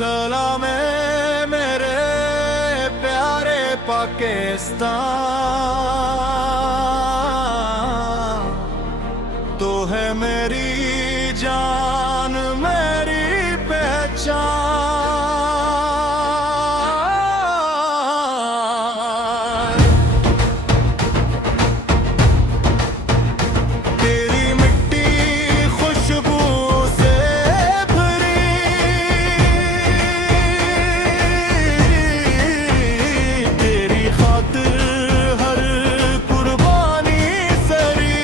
सलाम है मेरे प्यारे पाकिस्तान, तो है मेरी जान मेरी पहचान। तेरी मिट्टी खुशबू से भरी, तेरी खातिर हर कुर्बानी सरी।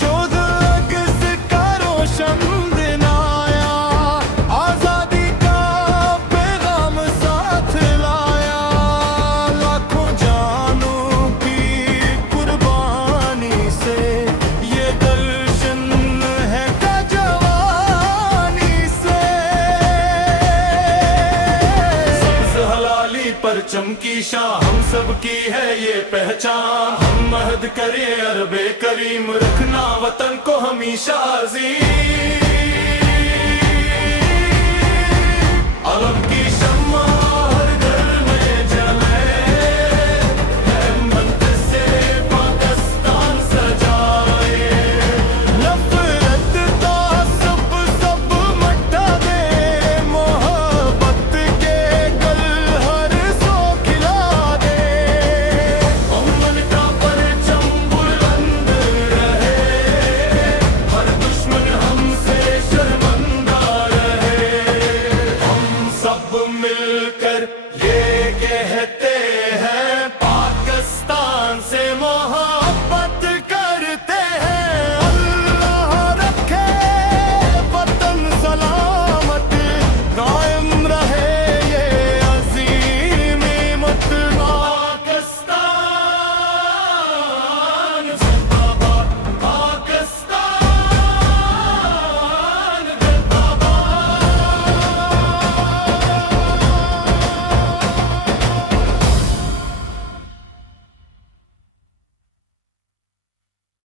14 अगस्त का रोशन दिन आया, आजादी का पैगाम साथ लाया। लाखों जानों की कुर्बानी से ये दर्शन है का जवानी से। सब्ज़ हलाली परचम की शान, हम सब की है ये पहचान। हम महद करें अरबे करीम, रखना वतन को हमेशा अज़ीम।